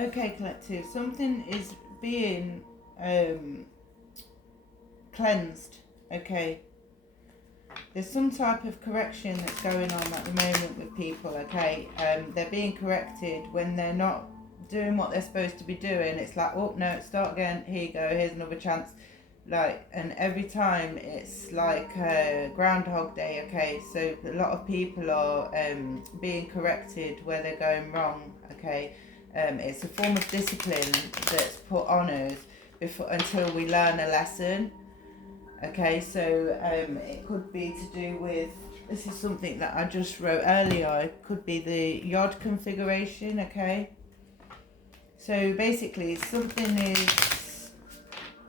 Okay, collective. Something is being cleansed. Okay. There's some type of correction that's going on at the moment with people. Okay. They're being corrected when they're not doing what they're supposed to be doing. It's like, oh no, start again. Here you go. Here's another chance. Like, and every time it's like Groundhog Day. Okay. So a lot of people are being corrected where they're going wrong. Okay. It's a form of discipline that's put on us until we learn a lesson. Okay, so it could be to do with, this is something that I just wrote earlier, it could be the yod configuration. Okay, so basically something is,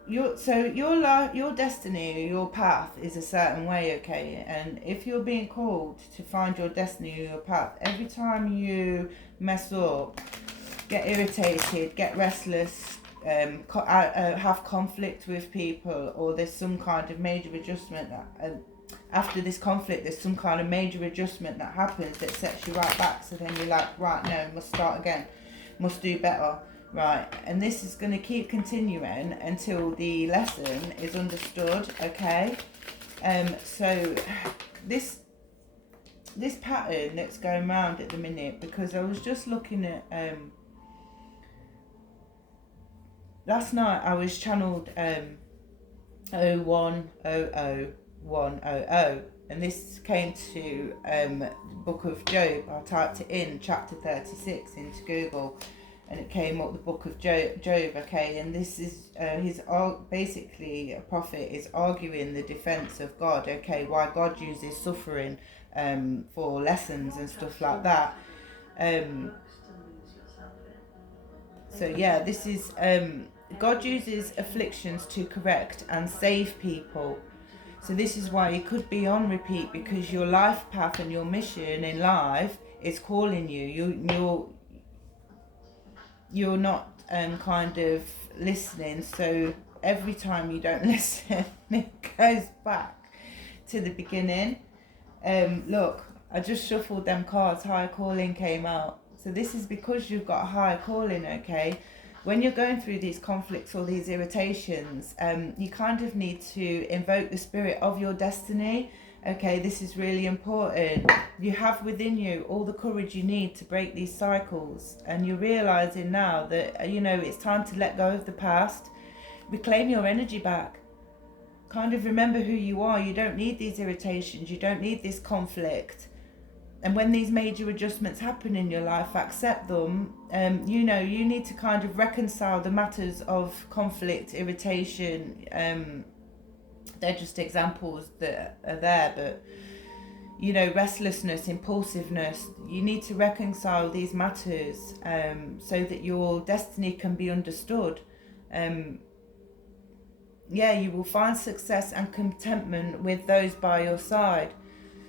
your life, your destiny, your path is a certain way. Okay, and if you're being called to find your destiny or your path, every time you mess up, get irritated, get restless, have conflict with people, or there's some kind of major adjustment that after this conflict there's some kind of major adjustment that happens that sets you right back. So then you're like, right, no, must start again, must do better, right? And this is going to keep continuing until the lesson is understood. Okay, so this pattern that's going around at the minute, because I was just looking at last night I was channeled 0100 and this came to book of Job. I typed it in, chapter 36, into Google, and it came up the book of Job. Okay, and this is basically a prophet is arguing the defense of God. Okay, why God uses suffering for lessons and stuff like that. So yeah, this is God uses afflictions to correct and save people. So this is why it could be on repeat, because your life path and your mission in life is calling you. You're not kind of listening. So every time you don't listen, it goes back to the beginning. Look, I just shuffled them cards. Higher calling came out. So this is because you've got a higher calling. Okay, when you're going through these conflicts or these irritations, you kind of need to invoke the spirit of your destiny. Okay, this is really important. You have within you all the courage you need to break these cycles, and you're realizing now that it's time to let go of the past, reclaim your energy back. Kind of remember who you are. You don't need these irritations. You don't need this conflict. And when these major adjustments happen in your life, accept them. You need to kind of reconcile the matters of conflict, irritation. They're just examples that are there, but restlessness, impulsiveness. You need to reconcile these matters so that your destiny can be understood. You will find success and contentment with those by your side.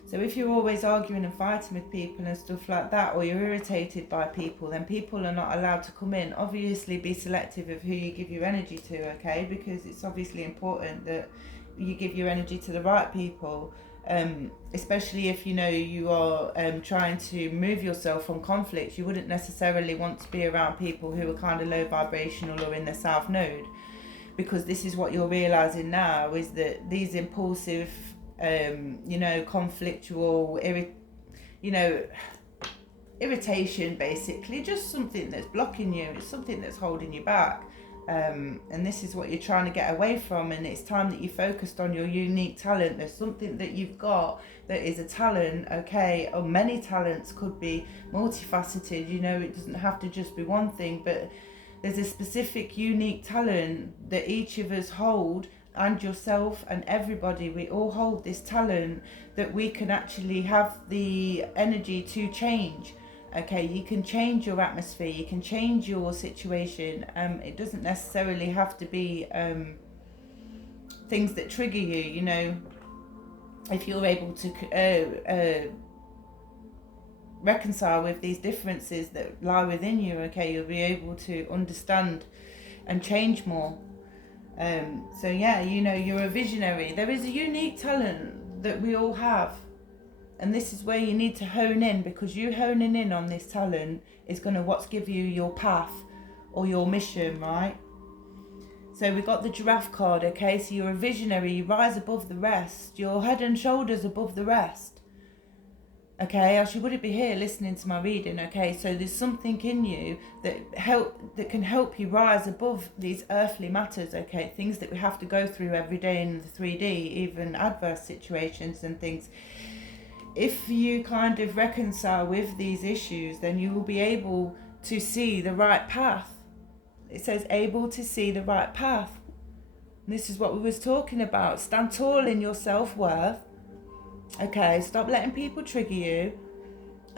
So if you're always arguing and fighting with people and stuff like that, or you're irritated by people, then people are not allowed to come in. Obviously be selective of who you give your energy to, okay? Because it's obviously important that you give your energy to the right people, especially if you are trying to move yourself from conflict. You wouldn't necessarily want to be around people who are kind of low vibrational or in the south node, because this is what you're realizing now, is that these impulsive conflictual irritation, basically just something that's blocking you. It's something that's holding you back, and this is what you're trying to get away from. And it's time that you focused on your unique talent. There's something that you've got that is a talent, okay, or many talents, could be multifaceted. It doesn't have to just be one thing, but there's a specific unique talent that each of us hold, and yourself and everybody, we all hold this talent that we can actually have the energy to change. Okay, you can change your atmosphere, you can change your situation. It doesn't necessarily have to be things that trigger you. If you're able to reconcile with these differences that lie within you, okay, you'll be able to understand and change more. You're a visionary. There is a unique talent that we all have, and this is where you need to hone in, because you honing in on this talent is going to give you your path or your mission, right? So we got the Giraffe card, okay? So you're a visionary, you rise above the rest. You're head and shoulders above the rest. Okay, else you wouldn't be here listening to my reading, okay? So there's something in you that can help you rise above these earthly matters, okay? Things that we have to go through every day in the 3D, even adverse situations and things. If you kind of reconcile with these issues, then you will be able to see the right path. It says able to see the right path. And this is what we was talking about. Stand tall in your self-worth. Okay, stop letting people trigger you,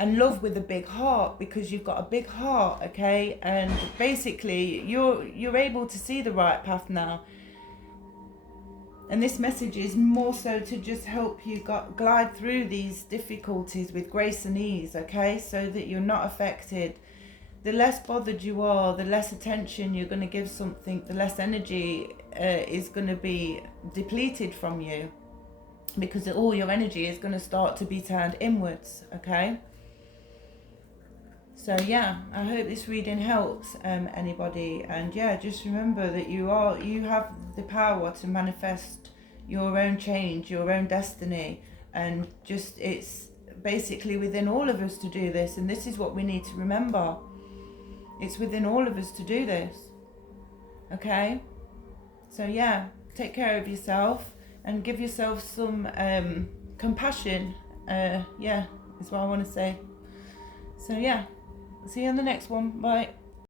and love with a big heart, because you've got a big heart, okay? And basically you're able to see the right path now. And this message is more so to just help you glide through these difficulties with grace and ease, okay? So that you're not affected. The less bothered you are, the less attention you're going to give something, the less energy is going to be depleted from you. Because all your energy is going to start to be turned inwards, okay? So yeah, I hope this reading helps anybody. And yeah, just remember that you have the power to manifest your own change, your own destiny. And just, it's basically within all of us to do this. And this is what we need to remember. It's within all of us to do this, okay? So yeah, take care of yourself. And give yourself some compassion. Yeah, is what I want to say. So yeah, see you on the next one. Bye.